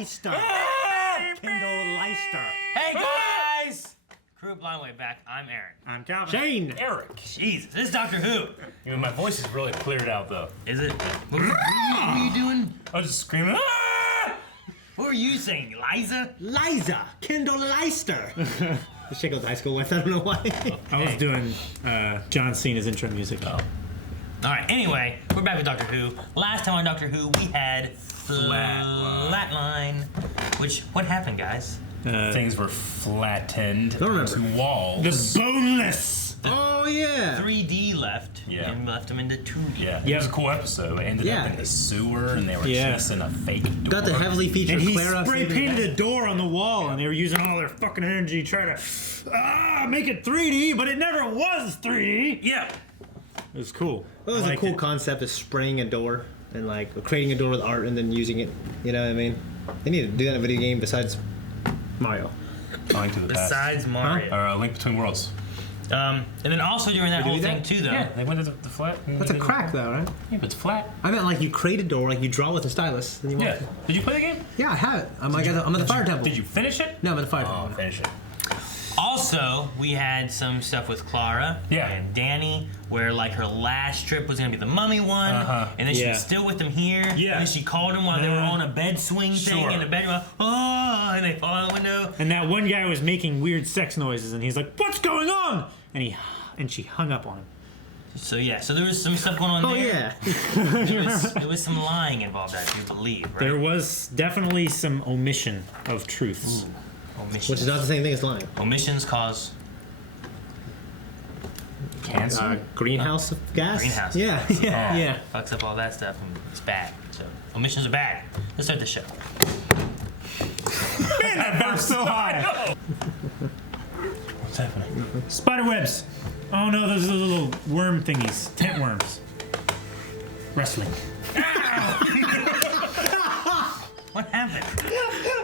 Leister. Kendall Leister. Hey guys! Crew Blind Way back. I'm Aaron. I'm Calvin. Shane. Eric. Jesus, this is Doctor Who. You know, my voice is really cleared out though. Is it? What are you doing? I was just screaming. Ah! What were you saying, Liza? Liza. Kendall Leister. The chick goes to high school with. I don't know why. Okay. I was doing John Cena's intro music. Oh. Alright, anyway, we're back with Doctor Who. Last time on Doctor Who, we had Flatline. Which, what happened, guys? Things were flattened to walls. The boneless. Oh yeah. 3D left. Yeah. And left them into 2D. Yeah. It was a cool episode. It ended up in the sewer, and they were chasing a fake door. Got the heavily featured and he Clara spray painted a door on the wall, and they were using all their fucking energy trying to make it 3D, but it never was 3D. Yeah. It was cool. Well, it was a cool concept of spraying a door and like creating a door with art and then using it. You know what I mean? They need to do that in a video game besides Mario. Link to the Past. Besides Mario. Or Link Between Worlds. And then also during that whole thing too, though. Yeah, they went to the flat. That's a crack though, right? Yeah, but it's flat. I meant like you create a door, like you draw with a stylus. And you Yeah. Did you play the game? Yeah, I have it. I'm at the fire temple. Did you finish it? No, I'm at the fire temple. Oh, finish it. Also, we had some stuff with Clara and Danny, where like her last trip was gonna be the mummy one, and then she was still with them here. Yeah. And then she called him while they were on a bed swing thing in the bedroom. Oh, and they fall out the window. And that one guy was making weird sex noises, and he's like, "What's going on?" And she hung up on him. So yeah, so there was some stuff going on there. Oh yeah. There was some lying involved, I do believe, right? There was definitely some omission of truths. Omissions. Which is not the same thing as lying. Omissions cause cancer. Greenhouse gas. Greenhouse. Yeah, yeah, yeah. Fucks up all that stuff, and it's bad. So omissions are bad. Let's start the show. Man, that burp's so high. What's happening? Spider webs. Oh no, those are the little worm thingies. Tent worms. Wrestling. What happened?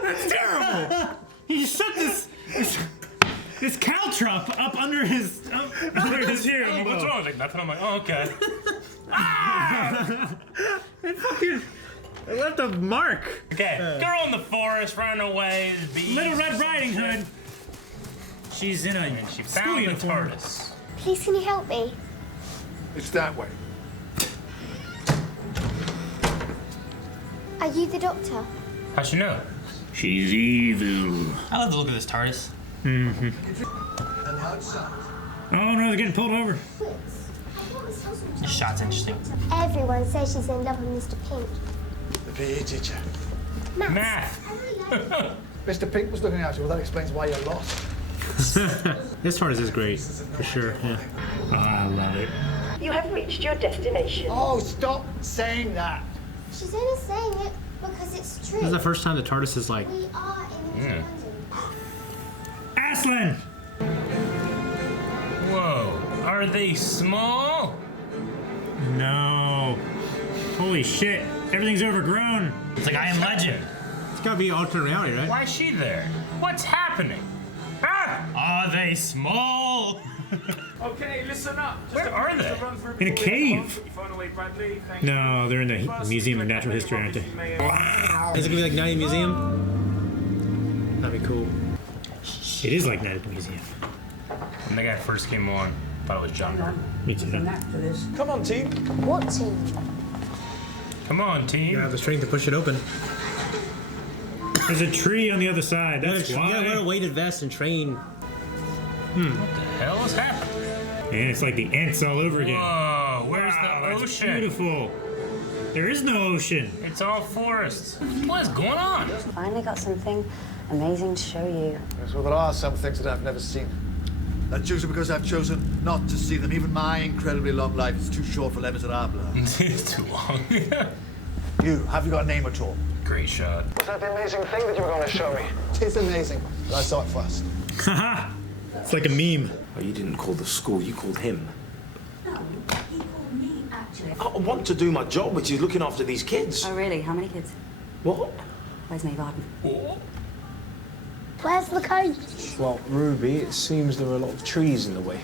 That's terrible. He set this caltrop up under his here. What's wrong? Like nothing. I'm like, oh, okay. It fucking left a mark. Okay, girl in the forest running away. Little Red Riding Hood. She's in a She school found the uniform. TARDIS. Please, can you help me? It's that way. Are you the doctor? How'd you know? She's evil. I love the look of this TARDIS. Mm-hmm. Oh no, they're getting pulled over. This shot's interesting. Everyone says she's in love with Mr. Pink. The PE teacher. Math. Mr. Pink was looking after you. Well, that explains why you're lost. This TARDIS is great, for sure. Yeah. Oh, I love it. You have reached your destination. Oh, stop saying that. She's only saying it because it's true. This is the first time the TARDIS is like. We are in London. Aslan! Whoa. Are they small? No. Holy shit. Everything's overgrown. It's like I Am Legend. It's gotta be alternate reality, right? Why is she there? What's happening? Ah! Are they small? Okay, listen up. Where are they? In a cave. No, they're in the Museum of Natural History, aren't they? Is it gonna be like Night in Museum? That'd be cool. It is like Night at the Museum. When the guy first came on, I thought it was younger. Me too. Come on, team. What team? Come on, team. You have the strength to push it open. There's a tree on the other side. That's why. Yeah, wear a weighted vest and train. What the hell is happening? And it's like the ants all over again. Whoa, where's Wow, the that's ocean? beautiful. There is no ocean. It's all forests. What is going on? Finally got something amazing to show you. Yes, well, there are some things that I've never seen. That's usually because I've chosen not to see them. Even my incredibly long life is too short for Les Miserables. It's too long. Have you got a name at all? Great shot. Was that the amazing thing that you were going to show me? It is amazing, but I saw it first. Haha. It's like a meme. Oh, you didn't call the school, you called him. No, he called me, actually. I want to do my job, which is looking after these kids. Oh, really? How many kids? What? Where's May Barton? Where's the coach? Well, Ruby, it seems there are a lot of trees in the way.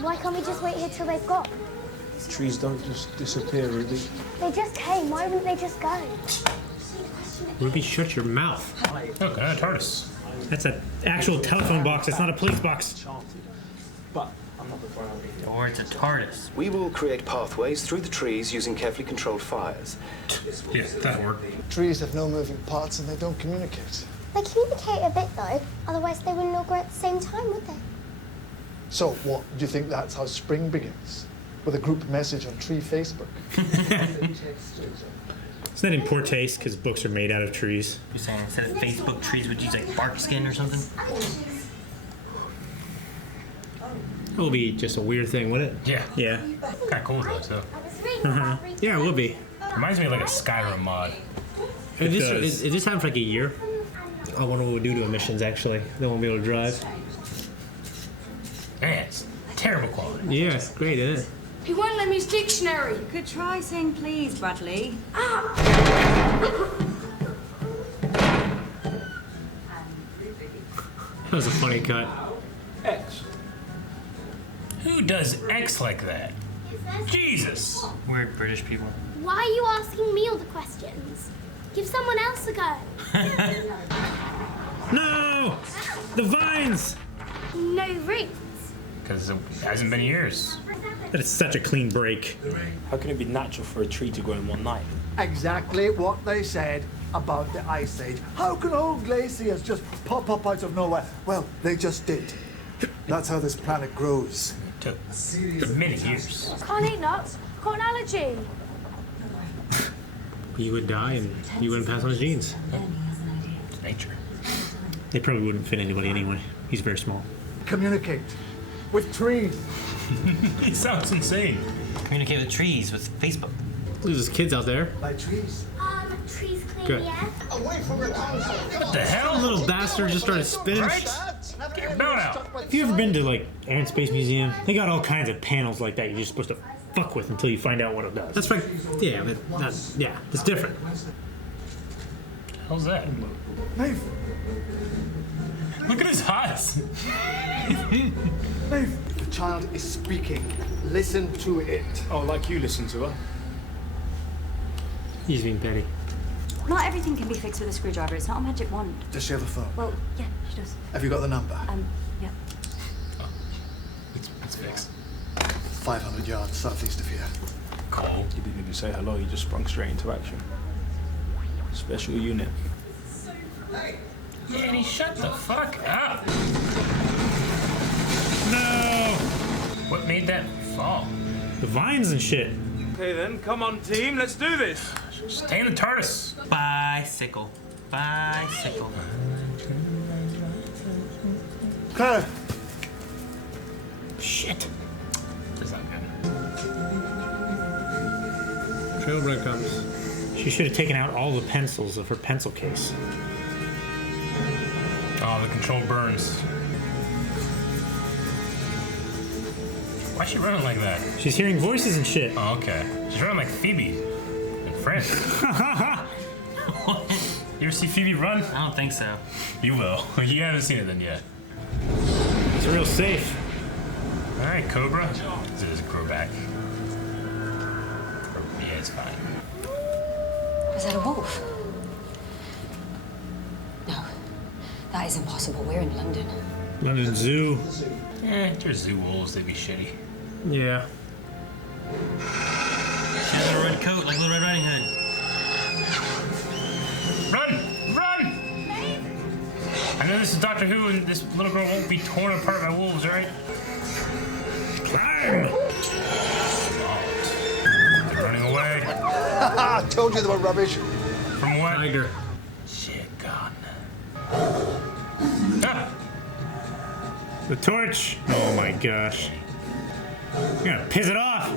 Why can't we just wait here till they've gone? Trees don't just disappear, Ruby. They just came. Why wouldn't they just go? Ruby, shut your mouth. Look, another TARDIS. That's an actual telephone box. It's not a police box. But I'm not the priority. Or it's a TARDIS. We will create pathways through the trees using carefully controlled fires. Yeah, that'll work. Trees have no moving parts and they don't communicate. They communicate a bit though. Otherwise, they wouldn't all grow at the same time, would they? So, what, do you think that's how spring begins? With a group message on tree Facebook? It's not in poor taste because books are made out of trees. You're saying instead of Facebook, trees would use like bark skin or something? It will be just a weird thing, wouldn't it? Yeah. Yeah. Kind of cool though, so. Yeah, it will be. Reminds me of like a Skyrim mod. If this happened for like a year, I wonder what we'll do to emissions actually. They won't be able to drive. Man, it's terrible quality. Yeah, great, isn't it? He won't let me use dictionary. You could try saying please, Bradley. That was a funny cut. X. Who does X like that? Jesus! Weird British people. Why are you asking me all the questions? Give someone else a go. No! The vines! No roots. Because it hasn't been years. That is such a clean break. How can it be natural for a tree to grow in one night? Exactly what they said about the Ice Age. How can old glaciers just pop up out of nowhere? Well, they just did. That's how this planet grows. Took many years. Can't eat nuts. Got an allergy. You would die and you wouldn't pass on his genes. It's nature. They probably wouldn't fit anybody anyway. He's very small. Communicate with trees. It sounds insane. Communicate with trees with Facebook. There's just kids out there. By trees. Trees clean Good. the air. What the hell? Little bastard just started spinning. Right? Get your belt out. Have you ever been to like Air and Space Museum? They got all kinds of panels like that you're just supposed to fuck with until you find out what it does. That's right. Yeah, but that's, yeah, it's different. How's that? Maeve. Look at his eyes. Maeve. The child is speaking. Listen to it. Oh, like you listen to her. He's being petty. Not everything can be fixed with a screwdriver. It's not a magic wand. Does she have a phone? Well, yeah, she does. Have you got the number? Yeah. It's fixed. 500 yards southeast of here. Cool. You didn't even say hello, you just sprung straight into action. Special unit. Danny, shut the fuck up. No! What made that fall? The vines and shit. Okay then, come on team, let's do this. Stay in the TARDIS. Bicycle. Bicycle. Clara. Shit. That's not good. Trail breadcrumbs. She should have taken out all the pencils of her pencil case. Oh, the control burns. Why's she running like that? She's hearing voices and shit. Oh, okay. She's running like Phoebe and Friends. You ever see Phoebe run? I don't think so. You will. You haven't seen it then yet. It's real safe. All right, Cobra. This is grow back. Yeah, it's fine. Was that a wolf? No. That is impossible. We're in London. London Zoo. There's zoo wolves. They'd be shitty. Yeah. She has a red coat like Little Red Riding Hood. Run! Run! I know this is Doctor Who, and this little girl won't be torn apart by wolves, right? Climb! They're running away. I told you they were rubbish. From what? Tiger. Shit, gone. Ah! The torch! Oh my gosh. You're gonna piss it off!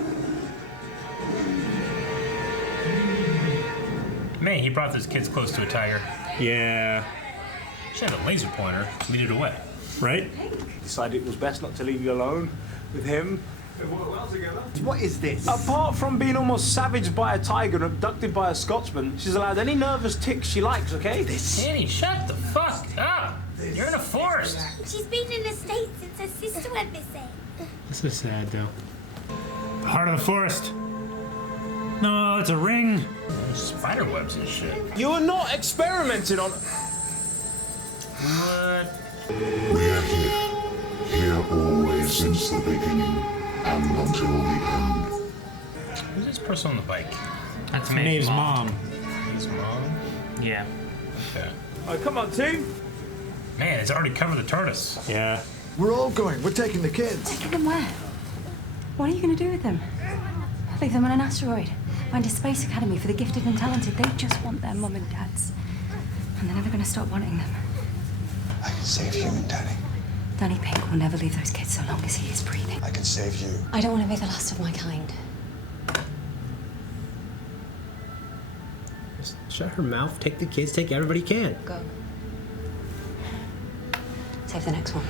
Man, he brought those kids close to a tiger. Yeah. She had a laser pointer, lead it away. Right? Decided it was best not to leave you alone with him. What is this? Apart from being almost savaged by a tiger and abducted by a Scotsman, she's allowed any nervous ticks she likes, okay? Danny, shut the fuck up! You're in a forest! She's been in the States since her sister went missing. This is sad though. Heart of the forest. No, it's a ring. Spider webs and shit. You are not experimented on. What? We are here always since the beginning and until the end. Who's this person on the bike? That's Maeve's mom. His mom? Yeah. Okay. Oh, come on, team. Man, it's already covered the tortoise. Yeah. We're all going. We're taking the kids. Taking them where? What are you going to do with them? Leave them on an asteroid? Find a space academy for the gifted and talented. They just want their mum and dads. And they're never going to stop wanting them. I can save you and Danny. Danny Pink will never leave those kids so long as he is breathing. I can save you. I don't want to be the last of my kind. Just shut her mouth, take the kids, take everybody you can. Go. Save the next one.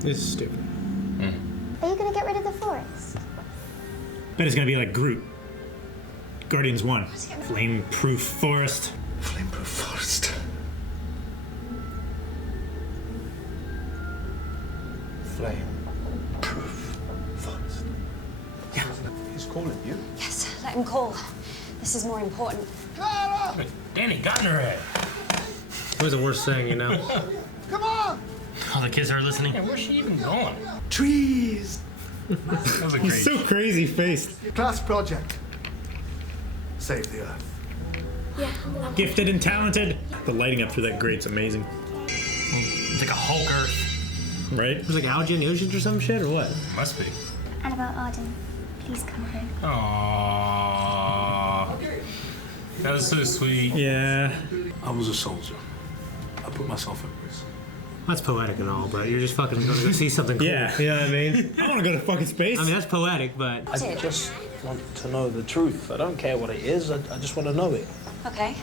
This is stupid. Are you gonna get rid of the forest? Bet it's gonna be like Groot. Guardians 1. Flame-proof forest. Flame-proof forest. Flame-proof forest. Yeah. He's calling you. Yes, let him call. This is more important. But Danny got in her head. What was the worst thing, you know? Come on! All the kids are listening. Yeah, where's she even going? Trees! That was a He's so crazy faced. Class project. Save the Earth. Yeah. Gifted and talented. The lighting up through that grate's amazing. It's like a Hulk Earth. Right? It was like algae in the oceans or some shit, or what? Must be. Annabelle Arden, please come home. Aww. That was so sweet. Yeah. I was a soldier. I put myself at risk. That's poetic and all, but you're just fucking gonna go see something cool. Yeah. You know what I mean? I want to go to fucking space. I mean, that's poetic, but... I just want to know the truth. I don't care what it is. I just want to know it. Okay.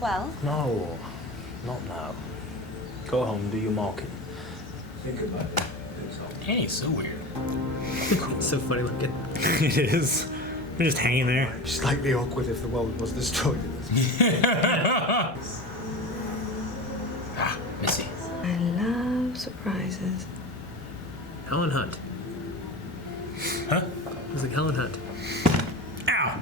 Well, No, not now. Go home, do your marking. Think about it. Danny's so weird. It's so funny looking. It is. They're just hanging there. Slightly awkward if the world was destroyed in this. Ah, Missy. I love surprises. Helen Hunt. Huh? It was like Helen Hunt. Ow!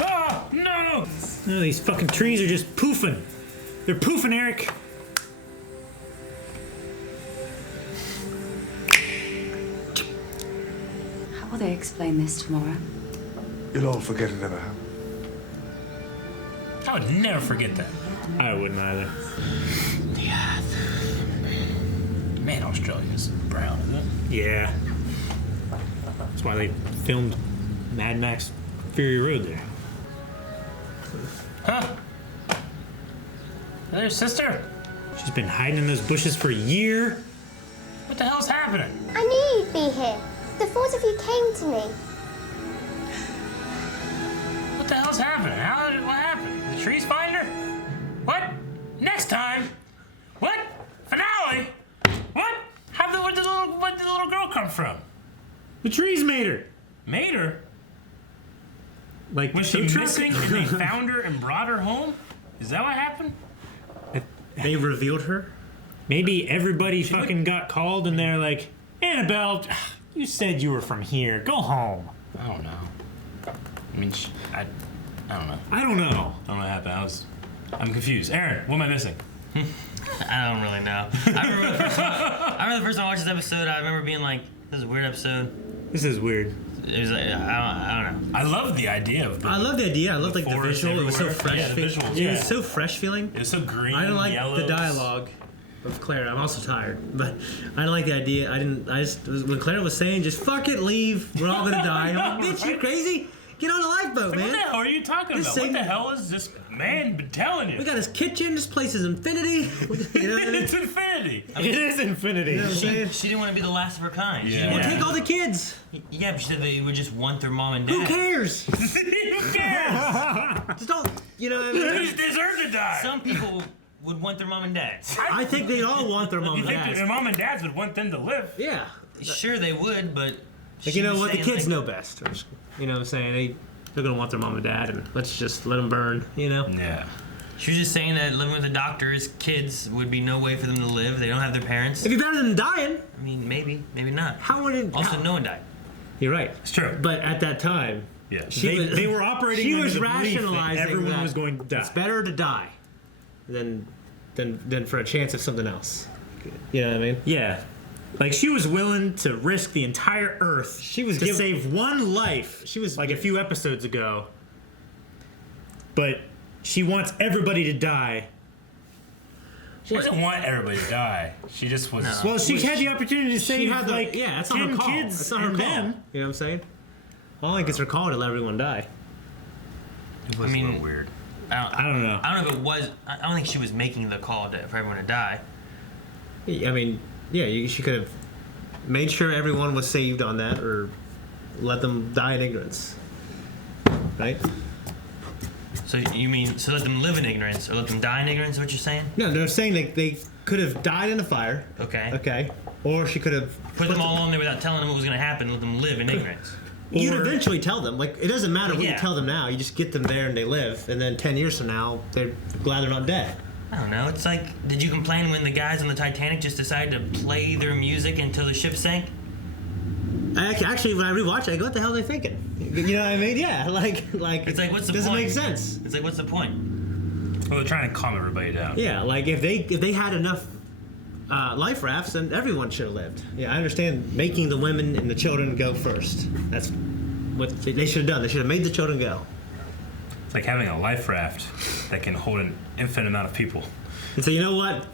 Ah, no! No, these fucking trees are just poofing. They're poofing, Eric. how will they explain this tomorrow? You'll all forget it ever happened. I would never forget that. I wouldn't either. Yeah. Man, Australia's brown, isn't it? Yeah. That's why they filmed Mad Max Fury Road there. Huh? There's sister? She's been hiding in those bushes for a year. What the hell's happening? I knew you'd be here. The thought of you came to me. What the hell's happening? What happened? The trees find her? What? Next time? What? Finale? What? Where did the little girl come from? The trees made her. Made her? Like, Was she food truck? missing and they found her and brought her home? Is that what happened? They revealed her? Maybe everybody fucking got called and they're like, Annabelle, you said you were from here. Go home. I don't know. I mean, I don't know. I don't know. I don't know what happened. I'm confused. Aaron, what am I missing? I don't really know. I remember the first time I watched this episode, I remember being like, this is a weird episode. This is weird. It was like, I don't know. I love the idea of I love the idea. I love like the forest visual. It was so everywhere. fresh. Yeah, the visuals, It yeah. was so fresh feeling. It was so green. I didn't like yellows. the dialogue of Clara. I'm also tired, but I didn't like the idea. When Clara was saying, just fuck it, leave. We're all gonna die. I'm like, bitch, you crazy? Get on a lifeboat, man. What the hell are you talking This about? What thing- the hell is this man been telling you? We got his kitchen. This place is infinity. You know what I mean? It's infinity. It is infinity. You know what I'm saying? She didn't want to be the last of her kind. She Yeah. Well, didn't take all the kids. Yeah, but she said they would just want their mom and dad. Who cares? Who cares? Just don't. You know what I They mean? just deserve to die. Some people would want their mom and dad. I think they all want their mom You and think that dad. their mom and dads would want them to live? Yeah. Sure, they would, but Like, you know what? The kids know best. You know what I'm saying? They're gonna want their mom and dad, and let's just let them burn. You know? Yeah. She was just saying that living with a doctor's kids would be no way for them to live. They don't have their parents. It'd be better than dying. I mean, maybe not. How would it? Also, no one died. You're right. It's true. But at that time, yeah, they were operating. She under was the belief that rationalizing everyone that was going to die. It's better to die than for a chance of something else. You know what I mean? Yeah. Like, she was willing to risk the entire Earth to save one life. She was like a few episodes ago. But she wants everybody to die. She doesn't want everybody to die. She just was. No. Well, she had the opportunity to save like that's not her 10 call. kids That's not her and call. them. You know what I'm saying? I don't think it's her call to let everyone die. It was a little weird. I don't know. I don't know if it was. I don't think she was making the call for everyone to die. I mean, yeah, she could have made sure everyone was saved on that, or let them die in ignorance, right? So you mean let them live in ignorance, or let them die in ignorance? Is what you're saying? No, they're saying they could have died in the fire. Okay. Okay. Or she could have put them all on there without telling them what was going to happen. Let them live in ignorance. You'd eventually tell them. Like, it doesn't matter what you tell them now. You just get them there and they live, and then 10 years from now, they're glad they're not dead. I don't know. It's like, did you complain when the guys on the Titanic just decided to play their music until the ship sank? Actually, when I rewatch it, I go, what the hell are they thinking? You know what I mean? Yeah, like it's like, what's the doesn't point? make sense. It's like, what's the point? Well, they're trying to calm everybody down. Yeah, like if they had enough life rafts, then everyone should have lived. Yeah, I understand making the women and the children go first. That's what they should have done. They should have made the children go. It's like having a life raft that can hold an infinite amount of people. And so, you know what?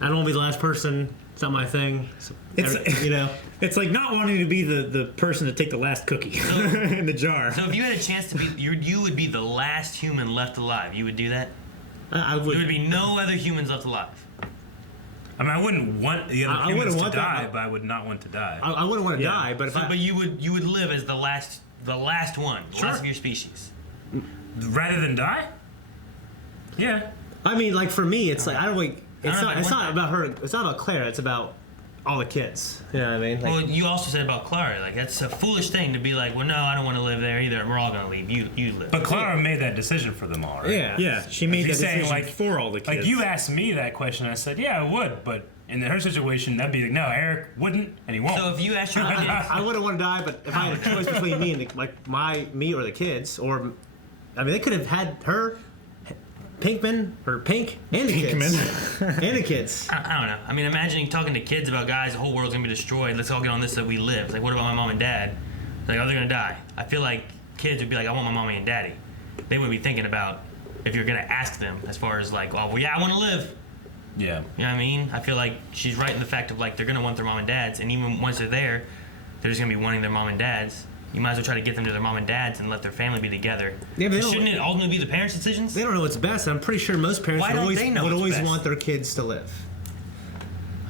I don't want to be the last person. It's not my thing. You know, it's like not wanting to be the person to take the last cookie in the jar. So if you had a chance to be, you would be the last human left alive. You would do that? I would. There would be no other humans left alive. I mean, I wouldn't want the other humans to die, but I would not want to die. I wouldn't want to die, but but you would live as the last one, the last of your species, rather than die. Yeah. I mean, like for me, it's like I don't like. It's not about her. It's not about Clara. It's about all the kids. You know what I mean? Like, well, you also said about Clara. Like, that's a foolish thing to be like, well, no, I don't want to live there either. We're all going to leave. You live. But Clara made that decision for them all, right? Yeah, she made that decision for all the kids. Like, you asked me that question, I said, yeah, I would. But in her situation, that'd be like, no, Eric wouldn't, and he won't. So if you asked your kids... I wouldn't want to die, but if I had a choice between me and me or the kids, or... I mean, they could have had her... Pinkman or Pink and the kids. And the kids. I don't know. I mean, imagining talking to kids about guys, the whole world's gonna be destroyed. Let's all get on this so we live. It's like, what about my mom and dad? Like, oh, they're gonna die. I feel like kids would be like, I want my mommy and daddy. They would be thinking about if you're gonna ask them as far as like, well, yeah, I want to live. Yeah. You know what I mean? I feel like she's right in the fact of like they're gonna want their mom and dads, and even once they're there, they're just gonna be wanting their mom and dads. You might as well try to get them to their mom and dads and let their family be together. Yeah, but shouldn't it ultimately be the parents' decisions? They don't know what's best. I'm pretty sure most parents would always want their kids to live.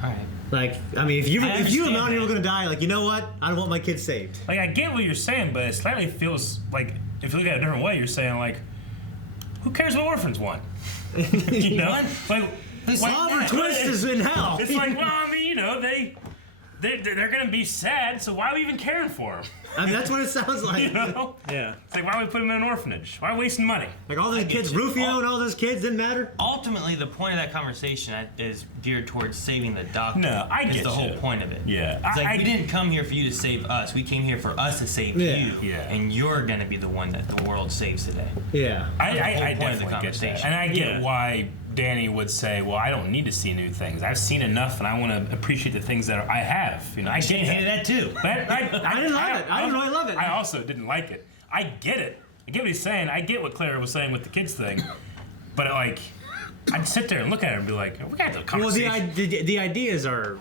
All right. Like, I mean, if you and me were going to die, like, you know what? I don't want my kids saved. Like, I get what you're saying, but it slightly feels like, if you look at it a different way, you're saying, like, who cares what orphans want? You know? Like, Oliver Twist is in hell. It's like, well, I mean, you know, they're going to be sad, so why are we even caring for them? I mean, that's what it sounds like. You know? Yeah. It's like, why don't we put them in an orphanage? Why are we wasting money? Like, all those kids, Rufio and all those kids, didn't matter? Ultimately, the point of that conversation is geared towards saving the doctor. No, I get the whole point of it. Yeah. It's like, we didn't come here for you to save us. We came here for us to save you. Yeah. And you're going to be the one that the world saves today. Yeah. I definitely get that. And I get why Danny would say, well, I don't need to see new things. I've seen enough, and I want to appreciate the things that I have. You know, I hated that too. I didn't love it. I didn't really love it. I also didn't like it. I get it. I get what he's saying. I get what Clara was saying with the kids thing. But, like, I'd sit there and look at her and be like, we got to have a conversation. Well, the ideas are,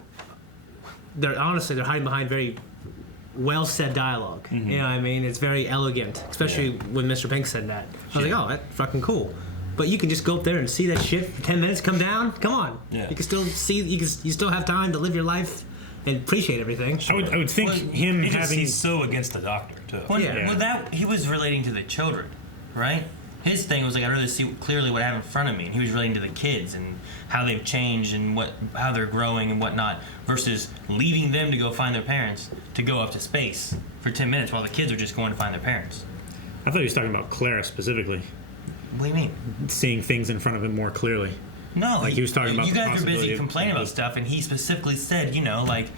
they're hiding behind very well-said dialogue. Mm-hmm. You know what I mean? It's very elegant, especially when Mr. Pink said that. I was like, oh, that's fucking cool. But you can just go up there and see that shit for 10 minutes, come down. Come on. Yeah. You can still see. You still have time to live your life and appreciate everything. I would think he's so against the doctor too. Well, that he was relating to the children, right? His thing was like, I'd rather see clearly what I have in front of me, and he was relating to the kids and how they've changed and how they're growing and whatnot, versus leaving them to go find their parents to go up to space for 10 minutes while the kids are just going to find their parents. I thought he was talking about Clara specifically. What do you mean? Seeing things in front of him more clearly. No, like he was talking about. You the guys are possibility busy of- complaining about stuff, and he specifically said, like,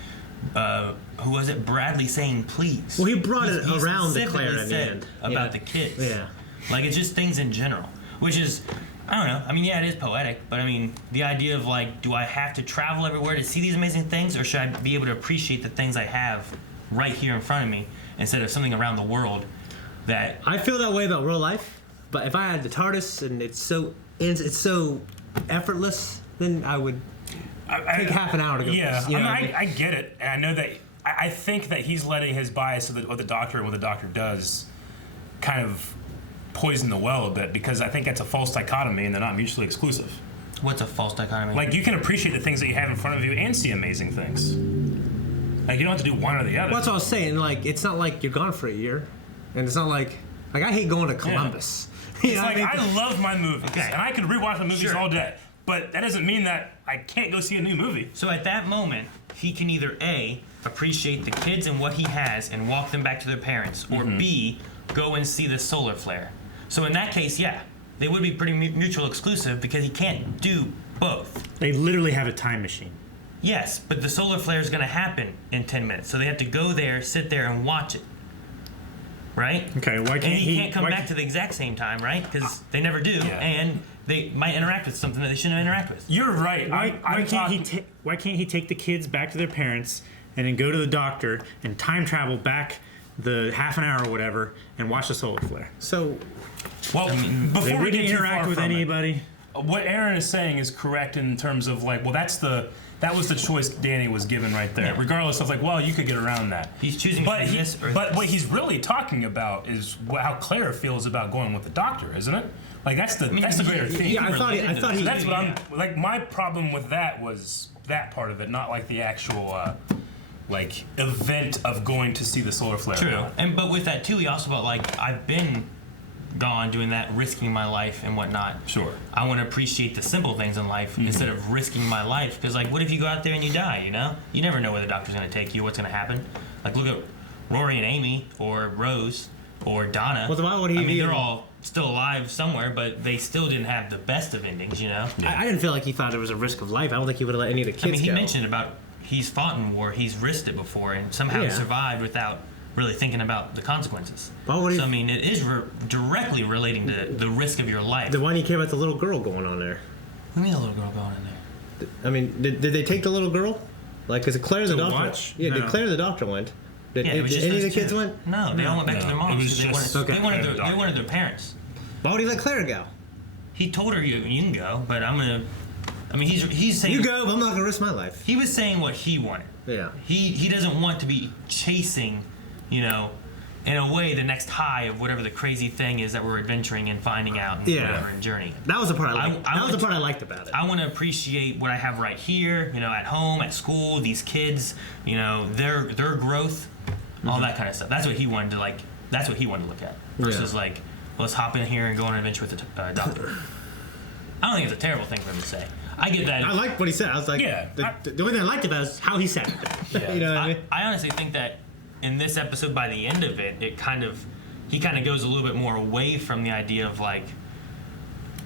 who was it? Bradley saying please. Well, he brought it He around to specifically Claire in the said end. about the kids. Yeah. Like, it's just things in general, which is, I don't know. I mean, yeah, it is poetic, but I mean, the idea of like, do I have to travel everywhere to see these amazing things, or should I be able to appreciate the things I have right here in front of me instead of something around the world that I feel that way about real life, but if I had the TARDIS and it's so effortless, then I would take half an hour to go. Yeah, You know, I get it, and I know that. I think that he's letting his bias of what the doctor and what the doctor does kind of poison the well a bit, because I think that's a false dichotomy and they're not mutually exclusive. What's a false dichotomy? Like, you can appreciate the things that you have in front of you and see amazing things. Like, you don't have to do one or the other. Well, that's what I was saying. Like, it's not like you're gone for a year, and it's not like I hate going to Columbus. You It's know like, what I mean? I love my movies, and I could rewatch my movies Sure. all day. But that doesn't mean that I can't go see a new movie. So at that moment, he can either A, appreciate the kids and what he has and walk them back to their parents, or B, go and see the solar flare. So in that case, yeah, they would be pretty mutual exclusive because he can't do both. They literally have a time machine. Yes, but the solar flare is going to happen in 10 minutes. So they have to go there, sit there, and watch it. Right? Okay, why can't and he he can't come back to the exact same time, right? Because they never do, and they might interact with something that they shouldn't interact with. You're right. Why can't he take the kids back to their parents and then go to the doctor and time travel back the half an hour or whatever and watch the solar flare? So, well, they before we wouldn't get too interact far with from anybody. What Aaron is saying is correct in terms of like, well, that was the choice Danny was given right there. Yeah. Regardless of like, well, you could get around that. He's choosing but this or But this. what he's really talking about is how Claire feels about going with the doctor, isn't it? Like that's the greater theme. Yeah, I thought he. So that's what I'm like. My problem with that was that part of it, not like the actual like event of going to see the solar flare. True, but with that too, he also felt like I've been gone doing that, risking my life and whatnot. Sure. I want to appreciate the simple things in life instead of risking my life. Because like, what if you go out there and you die? You know, you never know where the doctor's going to take you, what's going to happen. Like, look at Rory and Amy, or Rose, or Donna. Well, why would he I mean, be they're in- all still alive somewhere, but they still didn't have the best of endings. You know. I didn't feel like he thought there was a risk of life. I don't think he would have let any of the kids I mean, he go. mentioned about he's fought in war, he's risked it before, and somehow survived without really thinking about the consequences. Why would he? So I mean, it is directly relating to the risk of your life. Then why do you care about the little girl going on there? What do you mean, a little girl going in there? I mean, did they take the little girl? Like, because Claire the To doctor. watch? Yeah, No. did Claire the doctor went? Did, Yeah, it was did just any of the those kids two. went? No, they all went back to their moms. It was 'cause they just- wanted, okay. they wanted their parents. Why would he let Claire go? He told her you can go, but I'm gonna. I mean, he's saying You go, but I'm not gonna risk my life. He was saying what he wanted. Yeah. He doesn't want to be chasing, in a way, the next high of whatever the crazy thing is that we're adventuring and finding out and whatever and journeying. That was the part I liked. I That was the want part I liked about it. I want to appreciate what I have right here, at home, at school, these kids, their growth, all that kind of stuff. That's what he wanted to That's what he wanted to look at. Versus let's hop in here and go on an adventure with the doctor. I don't think it's a terrible thing for him to say. I get that. I liked what he said. I was like, the only thing I liked about it is how he said it. You know what I mean? I honestly think that in this episode, by the end of it, he kind of goes a little bit more away from the idea of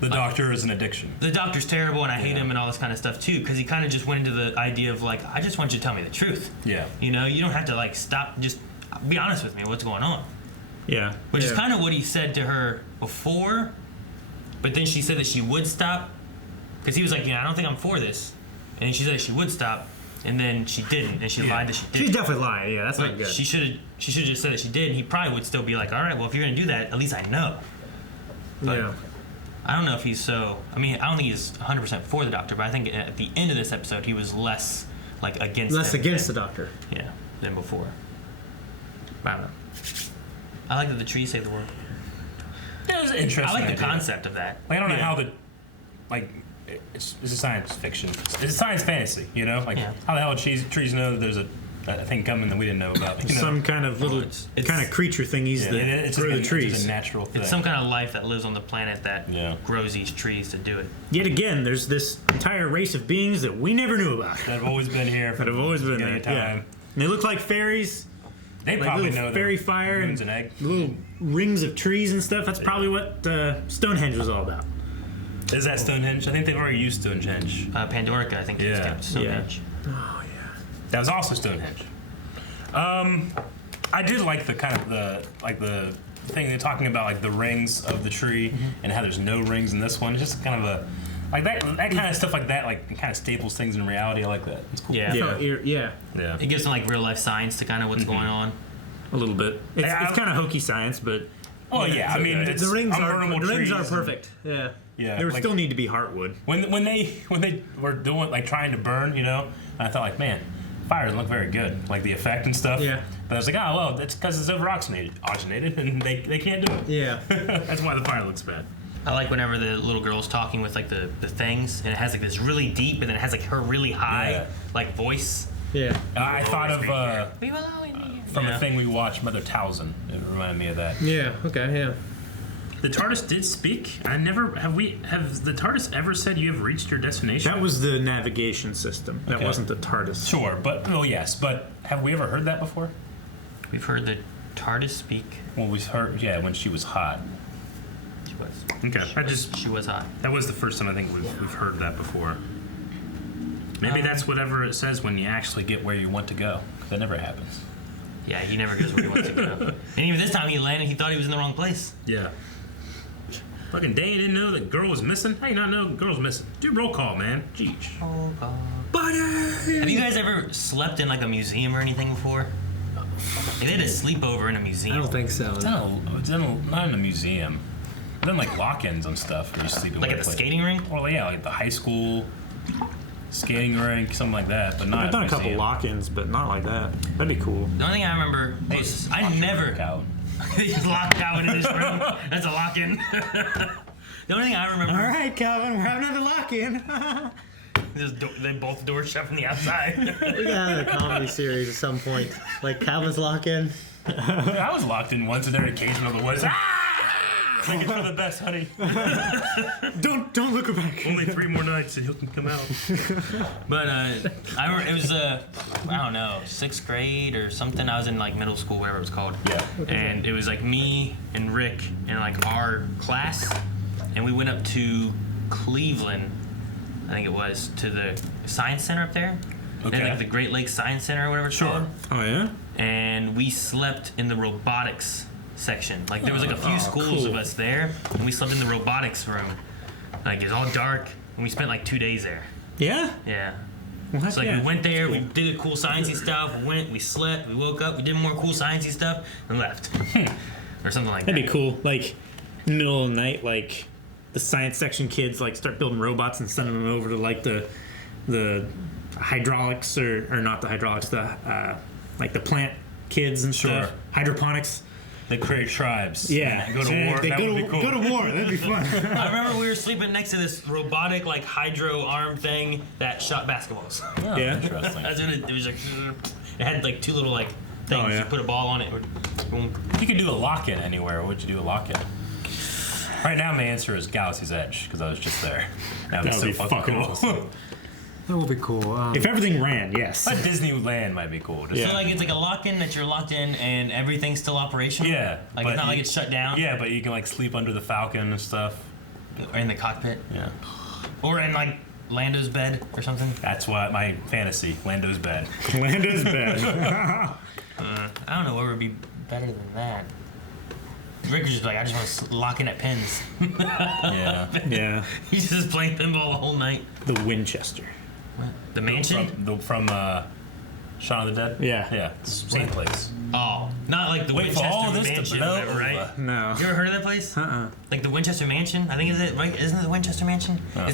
the doctor is an addiction. The doctor's terrible and I hate him and all this kind of stuff too, because he kind of just went into the idea of I just want you to tell me the truth. Yeah. You don't have to stop. Just be honest with me. What's going on? Yeah. Which is kind of what he said to her before, but then she said that she would stop, because he was like, I don't think I'm for this, and she said that she would stop, and then she didn't, and she lied that she did. She's definitely lying. Yeah, that's but not good. She should have just said that she did, and he probably would still be like, all right, well, if you're gonna do that, at least I know. But I don't know if he's so. I mean, I don't think he's 100% for the doctor, but I think at the end of this episode, he was less against. Less against the doctor. Yeah, than before. I don't know. I like that the trees save the world. It was interesting. I like the idea. concept of that. I don't know how it's a science fiction. It's a science fantasy, how the hell trees know that there's a thing coming that we didn't know about? Some kind of little kind of creature thingies that grow the trees. It's a natural thing. It's some kind of life that lives on the planet that grows these trees to do it. Yet again, there's this entire race of beings that we never knew about. That have always been here. That have always been there. Time. Yeah. And they look like fairies. They like probably little know fairy the fire moon's an egg. little rings of trees and stuff. That's probably what Stonehenge was all about. Is that Stonehenge? I think they've already used Stonehenge. Pandorica, I think. Yeah. Stonehenge. Oh yeah. That was also Stonehenge. I did like the kind of the thing they're talking about, like the rings of the tree and how there's no rings in this one. It's just kind of a like that kind of stuff like that, like kind of staples things in reality. I like that. It's cool. Yeah. Yeah. It gives them like real life science to kind of what's going on. A little bit. It's kind of hokey science, but. Oh yeah, I mean the rings are trees perfect. Yeah. Yeah. There would like, still need to be heartwood. When they were doing like trying to burn, I thought like, man, fire doesn't look very good, like the effect and stuff. Yeah. But I was like, oh well, that's because it's over oxygenated, and they can't do it. Yeah. That's why the fire looks bad. I like whenever the little girl's talking with like the things, and it has like this really deep, and then it has like her really high like voice. Yeah. I thought of We will always be here. from a thing we watched, Mother Towson. It reminded me of that. Yeah. Okay. Yeah. The TARDIS did speak. Have the TARDIS ever said you have reached your destination? That was the navigation system. That Okay. wasn't the TARDIS. Sure, but yes, but have we ever heard that before? We've heard the TARDIS speak. Well, we've heard, when she was hot. She was. Okay, She was hot. that was the first time I think we've heard that before. Maybe that's whatever it says when you actually get where you want to go. 'Cause that never happens. Yeah, he never goes where he wants to go. And even this time he landed, he thought he was in the wrong place. Yeah. Fucking Dane didn't know the girl was missing. How you not know the girl's missing? Do roll call, man. Jeez. Roll call. Buddy! Have you guys ever slept in like a museum or anything before? They did a sleepover in a museum. I don't think so. Not in a museum. Then like lock-ins and stuff. Where you sleep in Like at the skating rink? Or like the high school skating rink, something like that. But not. I've done a couple museum. lock-ins, but not like that. That'd be cool. The only thing I remember was I never Out. they just locked Calvin in his room. That's a lock-in. The only thing I remember. All right, Calvin, we're having another lock-in. They both doors shut from the outside. We gotta have a comedy series at some point, like Calvin's Lock-In. I was locked in once in their occasion of the woods. Think it's for the best, honey. Don't look back. Only 3 more nights and you can come out. But I remember it was I don't know, 6th grade or something. I was in like middle school, whatever it was called. Yeah. And it was like me and Rick and like our class, and we went up to Cleveland, I think it was, to the science center up there. Okay. And like the Great Lakes Science Center or whatever it's called. Oh yeah. And we slept in the robotics section. Like there was like a few schools of us there, and we slept in the robotics room. Like it was all dark, and we spent like 2 days there. Yeah. Yeah. Well, So like we went there, we did the cool sciencey stuff. We slept, we woke up, we did more cool sciencey stuff, and left, or something like that. That'd be cool. Like middle of the night, like the science section kids like start building robots and sending them over to like the hydraulics or not the hydraulics, the like the plant kids and stuff. Hydroponics. They create tribes. Yeah. Go to war. They That would be cool. go to war. That'd be fun. I remember we were sleeping next to this robotic like hydro arm thing that shot basketballs. Oh, Yeah. Interesting. That's when it was like it had like 2 little like things. Oh, yeah. You put a ball on it. Boom. You could do a lock-in anywhere. What would you do a lock-in? Right now, my answer is Galaxy's Edge because I was just there. That would That'd so be fucking fucking cool. awesome. That would be cool. If everything ran, yes. But Disneyland might be cool. Just So like it's like a lock-in that you're locked in and everything's still operational. Yeah, Like but it's not like you- it's shut down. Yeah, but you can like sleep under the Falcon and stuff. Or in the cockpit. Yeah. Or in like Lando's bed or something. That's what my fantasy. Lando's bed. Lando's bed. I don't know what would be better than that. Rick was just like, I just want to lock in at pins. Yeah. Yeah. He's just playing pinball the whole night. The Winchester. The mansion? From Shaun of the Dead? Yeah. Yeah. Same place. Oh, not like the Wait for Winchester all this to Mansion, blow or whatever, right? over. No. You ever heard of that place? Like the Winchester Mansion? I think is it right? Isn't it the Winchester Mansion? Oh.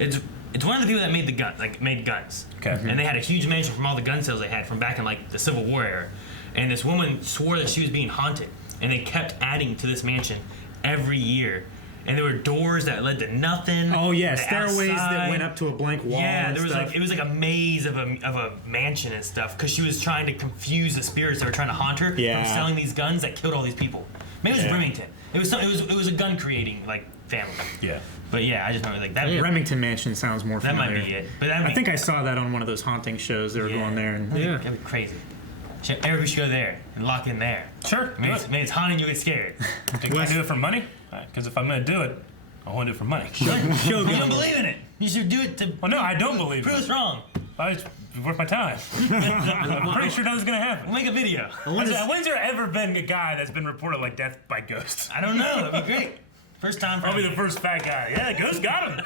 It's one of the people that made the gun, like made guns. Okay. And they had a huge mansion from all the gun sales they had from back in like the Civil War era. And this woman swore that she was being haunted, and they kept adding to this mansion every year. And there were doors that led to nothing. Oh yeah, the stairways that outside. went up to a blank wall. Yeah, and there was stuff. like it was like a maze of a mansion and stuff because she was trying to confuse the spirits that were trying to haunt her Yeah. from selling these guns that killed all these people. Maybe it was Yeah. Remington. It was a gun creating like family. Yeah. But yeah, I just know like that. Remington Mansion sounds more That familiar. might be it. But that'd I be- think I saw that on one of those haunting shows. They were going there, and That'd be crazy. Everybody should go there and lock in there. Sure. Maybe it's haunted, you'll get scared. Can I do it for money? Because if I'm gonna do it, I want to do it for money. You don't believe in it. You should do it to. Well, no, I don't believe in it. Prove us wrong. It's worth my time. I'm pretty sure nothing's gonna happen. We'll make a video. When's there ever been a guy that's been reported like death by ghosts? I don't know. That'd be great. First time. Probably the first fat guy. Yeah, the ghost got him.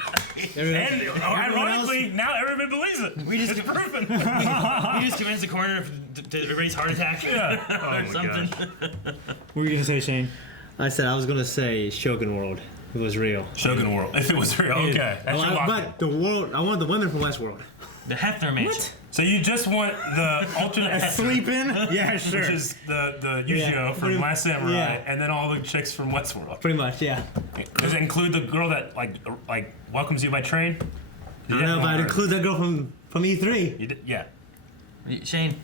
And ironically, now everyone believes it. It's proven. We just convinced the coroner to erase heart attack. Yeah. Or something. What were you gonna say, Shane? I said I was gonna say Shogun World. If it was real. Shogun World. If it was real, okay. But the world. I want the women from Westworld. The Hefner Mansion. What? So you just want the alternate Hefner, Sleeping? Yeah, sure. Which is the Yujiro from Last Samurai, and then all the chicks from Westworld. Pretty much, yeah. Does it include the girl that like welcomes you by train? I don't know if I'd include that girl from E3. You did, yeah. Shane.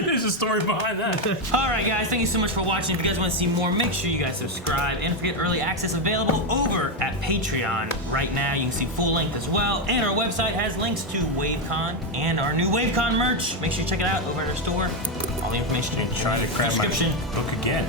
There's a story behind that. Alright guys, thank you so much for watching. If you guys want to see more, make sure you guys subscribe. And don't forget, early access available over at Patreon. Right now, you can see full length as well. And our website has links to WaveCon and our new WaveCon merch. Make sure you check it out over at our store. All the information in the description. Book again.